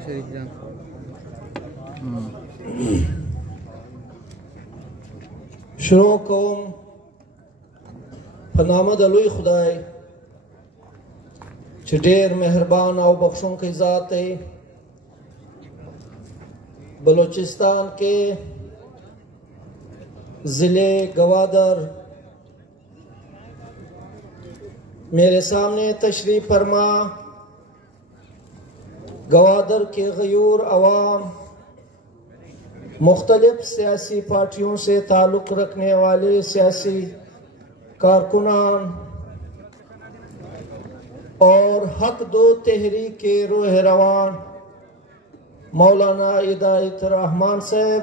شریف جان شروع کوم په نامه د لوی خدای چې ډېر مهربان او بخښونکی ذات دی. بلوچستان کے ضلع گوادر میرے سامنے تشریف فرما گوادر کے غیور عوام، مختلف سیاسی پارٹیوں سے تعلق رکھنے والے سیاسی کارکنان اور حق دو تحریک کے روح روان مولانا ہدایت الرحمان صاحب،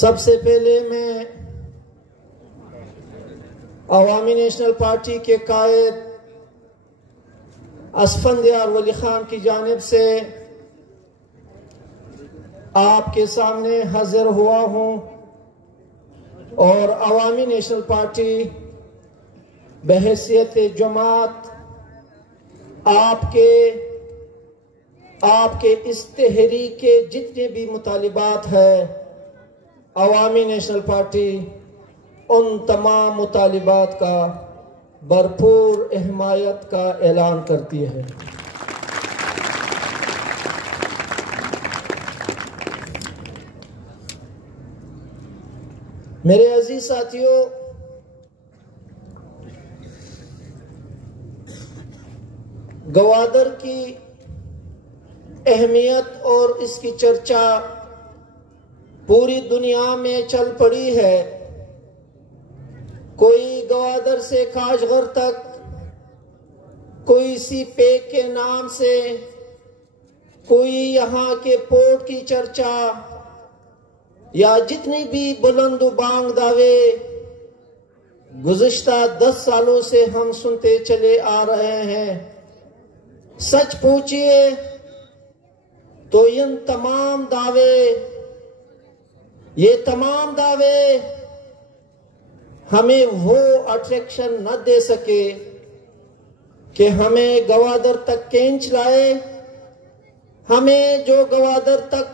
سب سے پہلے میں عوامی نیشنل پارٹی کے قائد اسفندیار ولی خان کی جانب سے آپ کے سامنے حاضر ہوا ہوں اور عوامی نیشنل پارٹی بحیثیت جماعت آپ کے اس تحریک کے جتنے بھی مطالبات ہیں، عوامی نیشنل پارٹی ان تمام مطالبات کا بھرپور حمایت کا اعلان کرتی ہے. میرے عزیز ساتھیوں، گوادر کی اہمیت اور اس کی چرچا پوری دنیا میں چل پڑی ہے. کوئی گوادر سے کاشغر تک، کوئی سی پیک کے نام سے، کوئی یہاں کے پورٹ کی چرچا یا جتنی بھی بلند و بانگ دعوے گزشتہ 10 سالوں سے ہم سنتے چلے آ رہے ہیں، سچ پوچھئے تو یہ تمام دعوے ہمیں وہ اٹریکشن نہ دے سکے کہ ہمیں گوادر تک کھینچ لائے. ہمیں جو گوادر تک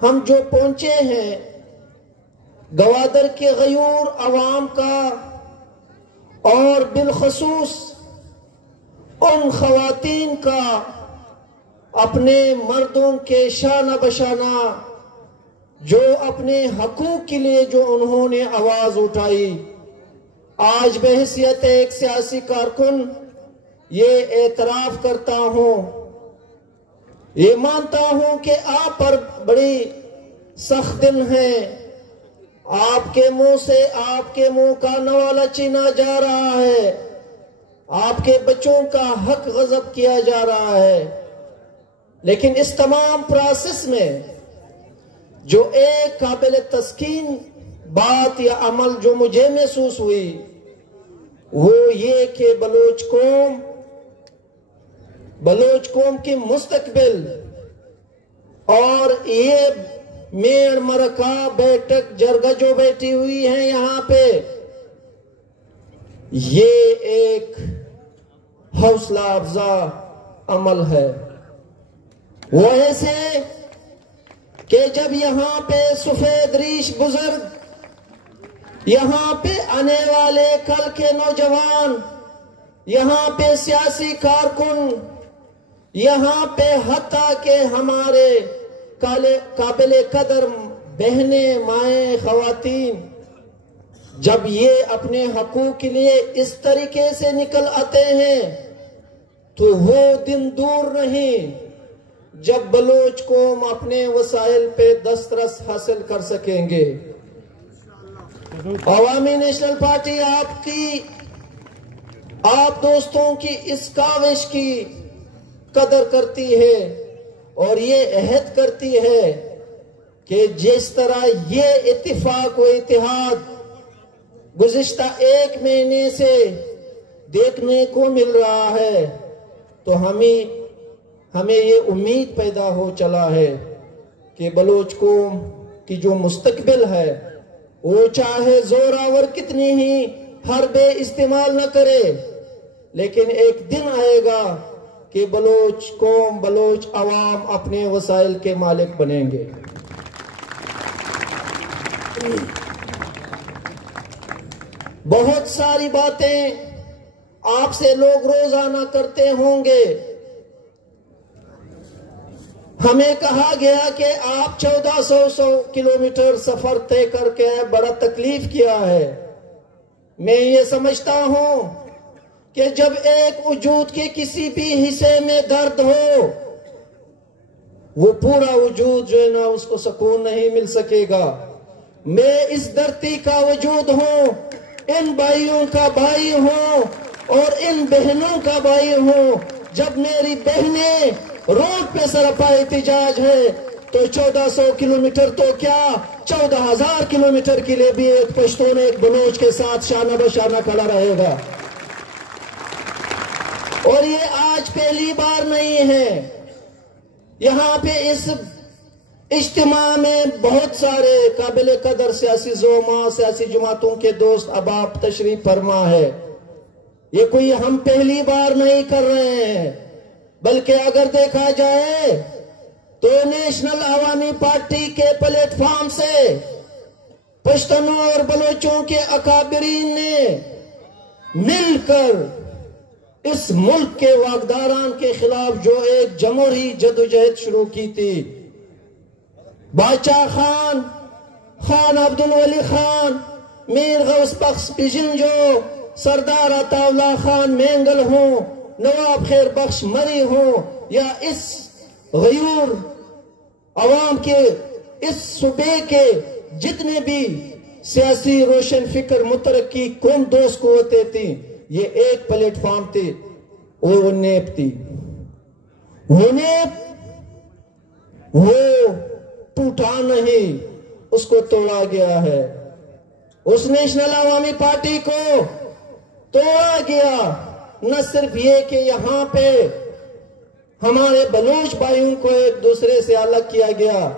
ہم جو پہنچے ہیں، گوادر کے غیور عوام کا اور بالخصوص ان خواتین کا اپنے مردوں کے شانہ بشانہ جو اپنے حقوق کے لیے جو انہوں نے آواز اٹھائی، آج بحیثیت ایک سیاسی کارکن یہ اعتراف کرتا ہوں، یہ مانتا ہوں کہ آپ پر بڑی سخت دن ہے. آپ کے منہ کا نوالہ چینا جا رہا ہے، آپ کے بچوں کا حق غصب کیا جا رہا ہے. لیکن اس تمام پروسیس میں جو ایک قابل تسکین بات یا عمل جو مجھے محسوس ہوئی وہ یہ کہ بلوچ قوم کی مستقبل اور یہ میڑ مرکہ بیٹھک جرگہ جو بیٹھی ہوئی ہیں یہاں پہ، یہ ایک حوصلہ افزا عمل ہے. وہ ایسے کہ جب یہاں پہ سفید ریش بزرگ، یہاں پہ آنے والے کل کے نوجوان، یہاں پہ سیاسی کارکن، یہاں پہ حتیٰ کہ ہمارے قابل قدر بہنیں، مائیں، خواتین جب یہ اپنے حقوق کے لیے اس طریقے سے نکل آتے ہیں تو وہ دن دور نہیں جب بلوچ قوم اپنے وسائل پہ دسترس حاصل کر سکیں گے. عوامی نیشنل پارٹی آپ دوستوں کی اس کاوش کی قدر کرتی ہے اور یہ عہد کرتی ہے کہ جس طرح یہ اتفاق و اتحاد گزشتہ 1 مہینے سے دیکھنے کو مل رہا ہے تو ہمیں یہ امید پیدا ہو چلا ہے کہ بلوچ قوم کی جو مستقبل ہے وہ چاہے زوراور کتنی ہی حربے استعمال نہ کرے، لیکن ایک دن آئے گا کہ بلوچ قوم، بلوچ عوام اپنے وسائل کے مالک بنیں گے۔ بہت ساری باتیں آپ سے لوگ روزانہ کرتے ہوں گے۔ ہمیں کہا گیا کہ آپ 1400 کلومیٹر سفر طے کر کے بڑا تکلیف کیا ہے۔ میں یہ سمجھتا ہوں کہ جب ایک وجود کے کسی بھی حصے میں درد ہو، وہ پورا وجود جو ہے نا اس کو سکون نہیں مل سکے گا۔ میں اس دھرتی کا وجود ہوں، ان بھائیوں کا بھائی ہوں اور ان بہنوں کا بھائی ہوں۔ جب میری بہنیں روڈ پہ سرپا احتجاج ہے تو 1400 کلومیٹر تو کیا 14,000 کلومیٹر کے لیے بھی ایک پشتون ایک بلوچ کے ساتھ شانہ بشانہ کھڑا رہے گا۔ اور یہ آج پہلی بار نہیں ہے، یہاں پہ اس اجتماع میں بہت سارے قابل قدر سیاسی زعماء، سیاسی جماعتوں کے دوست احباب تشریف فرما ہے۔ یہ کوئی ہم پہلی بار نہیں کر رہے ہیں، بلکہ اگر دیکھا جائے تو نیشنل عوامی پارٹی کے پلیٹ فارم سے پشتونوں اور بلوچوں کے اکابرین نے مل کر اس ملک کے واقداران کے خلاف جو ایک جمہوری جدوجہد شروع کی تھی، باچا خان، خان عبدالولی خان، میر غوث بخش بجنجو، سردار عطا اللہ خان مینگل ہوں، نواب خیر بخش مری ہوں، یا اس غیور عوام کے اس صوبے کے جتنے بھی سیاسی روشن فکر مترقی قوم دوست قوتیں تھیں، یہ ایک پلیٹ فارم تھی اور وہ نیب تھی۔ وہ نیب وہ ٹوٹا نہیں، اس کو توڑا گیا ہے۔ اس نیشنل عوامی پارٹی کو توڑا گیا۔ نہ صرف یہ کہ یہاں پہ ہمارے بلوچ بھائیوں کو ایک دوسرے سے الگ کیا گیا،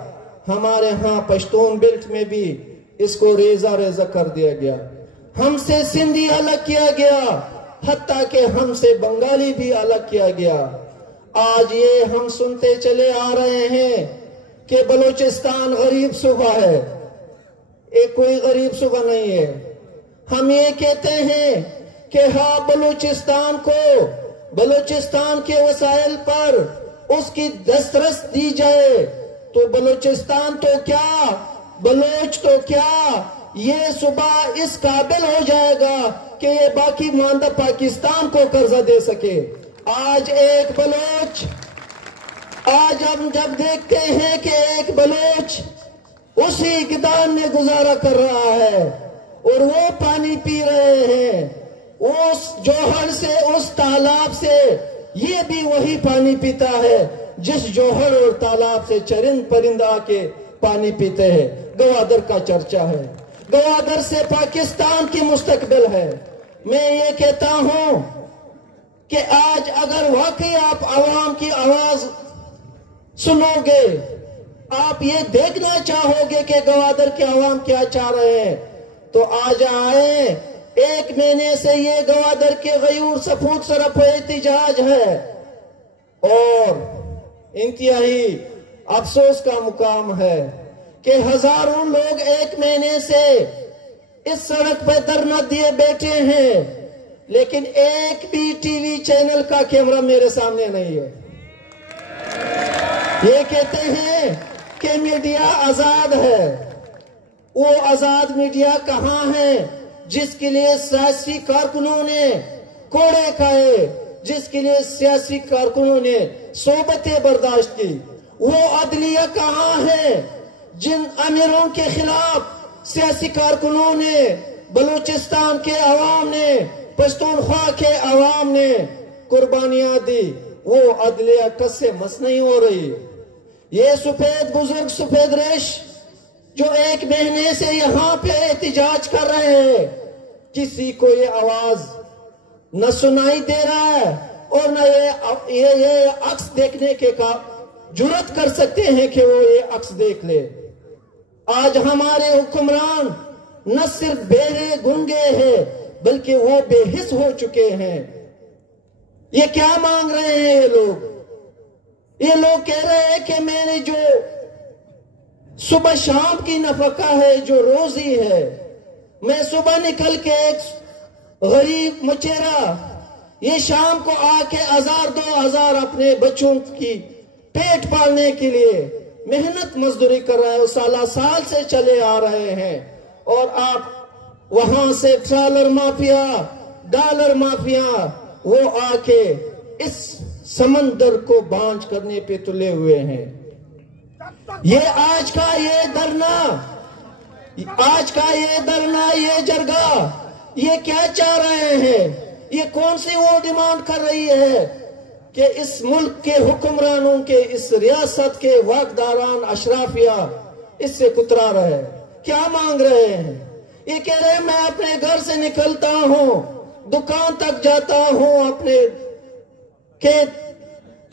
ہمارے ہاں پشتون بیلٹ میں بھی اس کو ریزہ ریزہ کر دیا گیا۔ ہم سے سندھی الگ کیا گیا، حتیٰ کہ ہم سے بنگالی بھی الگ کیا گیا۔ آج یہ ہم سنتے چلے آ رہے ہیں کہ بلوچستان غریب صوبہ ہے۔ ایک کوئی غریب صوبہ نہیں ہے۔ ہم یہ کہتے ہیں کہ ہاں بلوچستان کو، بلوچستان کے وسائل پر اس کی دسترس دی جائے تو بلوچستان تو کیا، بلوچ تو کیا، یہ صوبہ اس قابل ہو جائے گا کہ یہ باقی ماندہ پاکستان کو قرضہ دے سکے۔ آج ایک بلوچ، آج ہم جب دیکھتے ہیں کہ ایک بلوچ اسی گدان میں گزارا کر رہا ہے اور وہ پانی پی رہے ہیں، اس جوہر سے، اس تالاب سے، یہ بھی وہی پانی پیتا ہے جس جوہر اور تالاب سے چرند پرند آ کے پانی پیتے ہیں۔ گوادر کا چرچا ہے، گوادر سے پاکستان کی مستقبل ہے۔ میں یہ کہتا ہوں کہ آج اگر واقعی آپ عوام کی آواز سنو گے، آپ یہ دیکھنا چاہو گے کہ گوادر کے عوام کیا چاہ رہے ہیں، تو آج آئیں۔ ایک مہینے سے یہ گوادر کے غیور سفود سرپ احتجاج ہے اور انتہائی افسوس کا مقام ہے کہ ہزاروں لوگ ایک مہینے سے اس سڑک پہ دھرنا دیے بیٹھے ہیں، لیکن ایک بھی ٹی وی چینل کا کیمرہ میرے سامنے نہیں ہے۔ یہ کہتے ہیں کہ میڈیا آزاد ہے۔ وہ آزاد میڈیا کہاں ہے جس کے لیے سیاسی کارکنوں نے کوڑے کھائے، جس کے لیے سیاسی کارکنوں نے صحبتیں برداشت کی؟ وہ عدلیہ کہاں ہے جن امیروں کے خلاف سیاسی کارکنوں نے، بلوچستان کے عوام نے، پشتونخوا کے عوام نے قربانیاں دی؟ وہ عدلیہ کس سے مس نہیں ہو رہی۔ یہ سفید بزرگ، سفید ریش جو ایک مہینے سے یہاں پہ احتجاج کر رہے ہیں، کسی کو یہ آواز نہ سنائی دے رہا ہے اور نہ یہ عکس دیکھنے کے کا جرات کر سکتے ہیں کہ وہ یہ عکس دیکھ لے۔ آج ہمارے حکمران نہ صرف بہرے گنگے ہیں بلکہ وہ بے حس ہو چکے ہیں۔ یہ کیا مانگ رہے ہیں یہ لوگ کہہ رہے ہیں کہ میں نے جو صبح شام کی نفقہ ہے، جو روزی ہے، میں صبح نکل کے ایک غریب مچیرا یہ شام کو آ کے 1000-2000 اپنے بچوں کی پیٹ پالنے کے لیے محنت مزدوری کر رہا ہے، سالہ سال سے چلے آ رہے ہیں، اور آپ وہاں سے ڈالر مافیا وہ آ کے اس سمندر کو بانجھ کرنے پہ تلے ہوئے ہیں۔ یہ آج کا یہ دھرنا یہ جرگہ یہ کیا چاہ رہے ہیں؟ یہ کون سی وہ ڈیمانڈ کر رہی ہے کہ اس ملک کے حکمرانوں کے، اس ریاست کے واقداران اشرافیہ اس سے کترا رہے؟ کیا مانگ رہے ہیں؟ یہ کہہ رہے ہیں میں اپنے گھر سے نکلتا ہوں، دکان تک جاتا ہوں، اپنے کھیت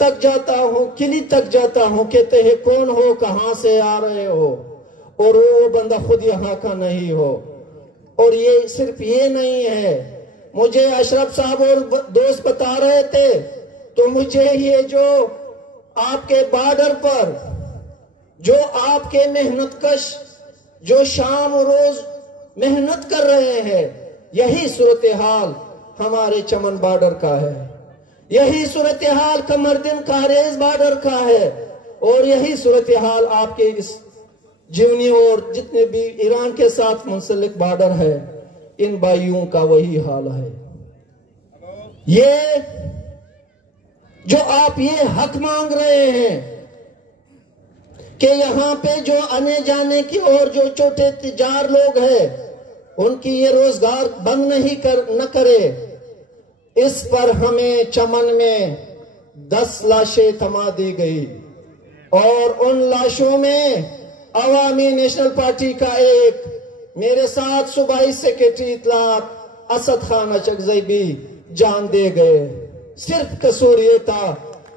تک جاتا ہوں، کلی تک جاتا ہوں، کہتے ہیں کون ہو، کہاں سے آ رہے ہو، اور وہ بندہ خود یہاں کا نہیں ہو۔ اور یہ صرف یہ نہیں ہے، مجھے اشرف صاحب اور دوست بتا رہے تھے، تو مجھے یہ جو آپ کے بارڈر پر جو آپ کے محنت کش جو شام و روز محنت کر رہے ہیں، یہی صورتحال ہمارے چمن بارڈر کا ہے، یہی صورتحال قمردین کاریز بارڈر کا ہے، اور یہی صورتحال آپ کے اس جیونی اور جتنے بھی ایران کے ساتھ منسلک بارڈر ہے، ان بھائیوں کا وہی حال ہے۔ یہ جو آپ یہ حق مانگ رہے ہیں کہ یہاں پہ جو آنے جانے کی اور جو چھوٹے تجار لوگ ہیں ان کی یہ روزگار بند نہ کرے، اس پر ہمیں چمن میں 10 لاشیں تھما دی گئی، اور ان لاشوں میں عوامی نیشنل پارٹی کا ایک میرے ساتھ صوبائی سیکریٹری اطلاعات اسد خان اچکزئی بھی جان دے گئے۔ صرف قصور یہ تھا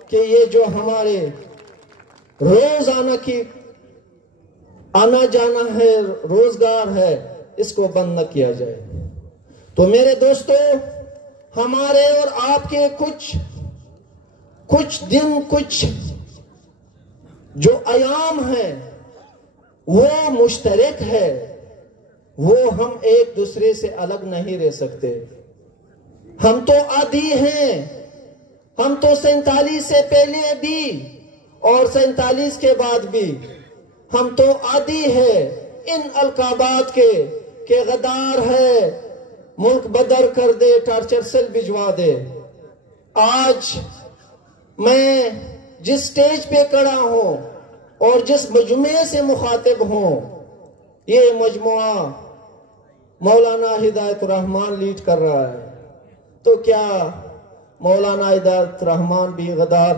کہ یہ جو ہمارے روزانہ کی آنا جانا ہے، روزگار ہے، اس کو بند نہ کیا جائے۔ تو میرے دوستو، ہمارے اور آپ کے کچھ دن، کچھ جو ایام ہیں وہ مشترک ہے، وہ ہم ایک دوسرے سے الگ نہیں رہ سکتے۔ ہم تو عادی ہیں، ہم تو 47 سے پہلے بھی اور 47 کے بعد بھی ہم تو عادی ہے ان القابات کے کہ غدار ہے، ملک بدر کر دے، ٹارچر سیل بھجوا دے۔ آج میں جس سٹیج پہ کھڑا ہوں اور جس مجموعے سے مخاطب ہوں، یہ مجموعہ مولانا ہدایت الرحمان لیڈ کر رہا ہے، تو کیا مولانا ہدایت الرحمان بھی غدار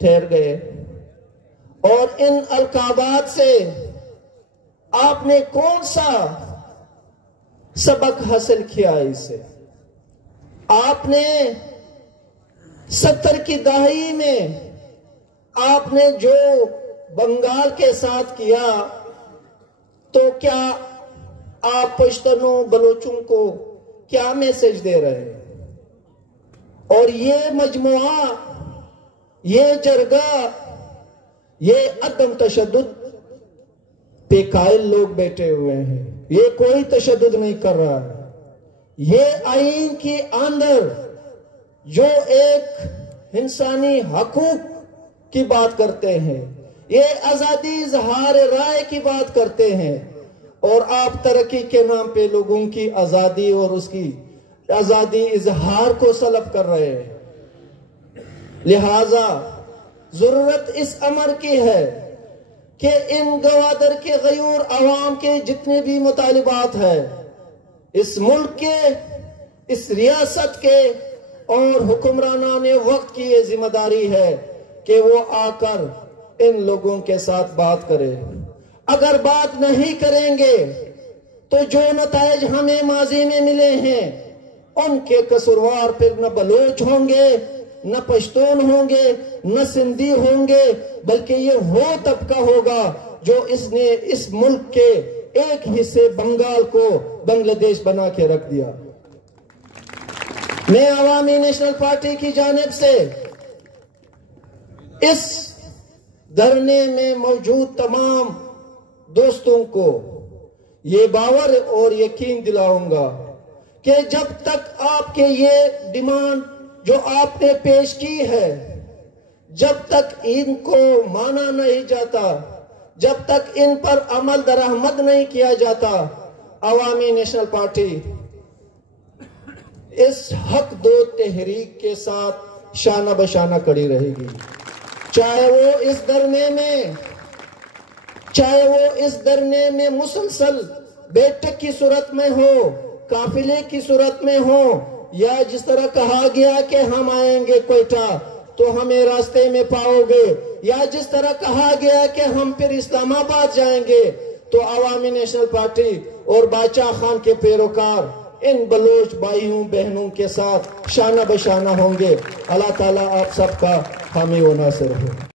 ٹھہر گئے؟ اور ان القابات سے آپ نے کون سا سبق حاصل کیا اس سے؟ آپ نے 70 کی دہائی میں آپ نے جو بنگال کے ساتھ کیا، تو کیا آپ پشتونوں بلوچوں کو کیا میسج دے رہے ہیں؟ اور یہ مجموعہ، یہ جرگہ، یہ عدم تشدد پہ قائل لوگ بیٹھے ہوئے ہیں، یہ کوئی تشدد نہیں کر رہا ہے۔ یہ آئین کے اندر جو ایک انسانی حقوق کی بات کرتے ہیں، یہ آزادی اظہار رائے کی بات کرتے ہیں، اور آپ ترقی کے نام پہ لوگوں کی آزادی اور اس کی آزادی اظہار کو سلب کر رہے ہیں۔ لہذا ضرورت اس امر کی ہے کہ ان گوادر کے غیور عوام کے جتنے بھی مطالبات ہیں، اس ملک کے، اس ریاست کے اور حکمرانان وقت کی یہ ذمہ داری ہے کہ وہ آ کر ان لوگوں کے ساتھ بات کرے۔ اگر بات نہیں کریں گے تو جو نتائج ہمیں ماضی میں ملے ہیں ان کے قصوروار پھر نہ بلوچ ہوں گے، نہ پشتون ہوں گے، نہ سندھی ہوں گے، بلکہ یہ وہ طبقہ ہوگا جو اس نے اس ملک کے ایک حصے بنگال کو بنگلہ دیش بنا کے رکھ دیا۔ میں عوامی نیشنل پارٹی کی جانب سے اس دھرنے میں موجود تمام دوستوں کو یہ باور اور یقین دلاؤں گا کہ جب تک آپ کے یہ ڈیمانڈ جو آپ نے پیش کی ہے جب تک ان کو مانا نہیں جاتا، جب تک ان پر عمل درآمد نہیں کیا جاتا، عوامی نیشنل پارٹی اس حق دو تحریک کے ساتھ شانہ بشانہ کڑی رہے گی، چاہے وہ اس دھرنے میں مسلسل بیٹھک کی صورت میں ہو، قافلے کی صورت میں ہو، یا جس طرح کہا گیا کہ ہم آئیں گے کوئٹہ تو ہمیں راستے میں پاؤ گے، یا جس طرح کہا گیا کہ ہم پھر اسلام آباد جائیں گے، تو عوامی نیشنل پارٹی اور باچا خان کے پیروکار ان بلوچ بھائیوں بہنوں کے ساتھ شانہ بشانہ ہوں گے۔ اللہ تعالیٰ آپ سب کا حامی و ناصر ہو۔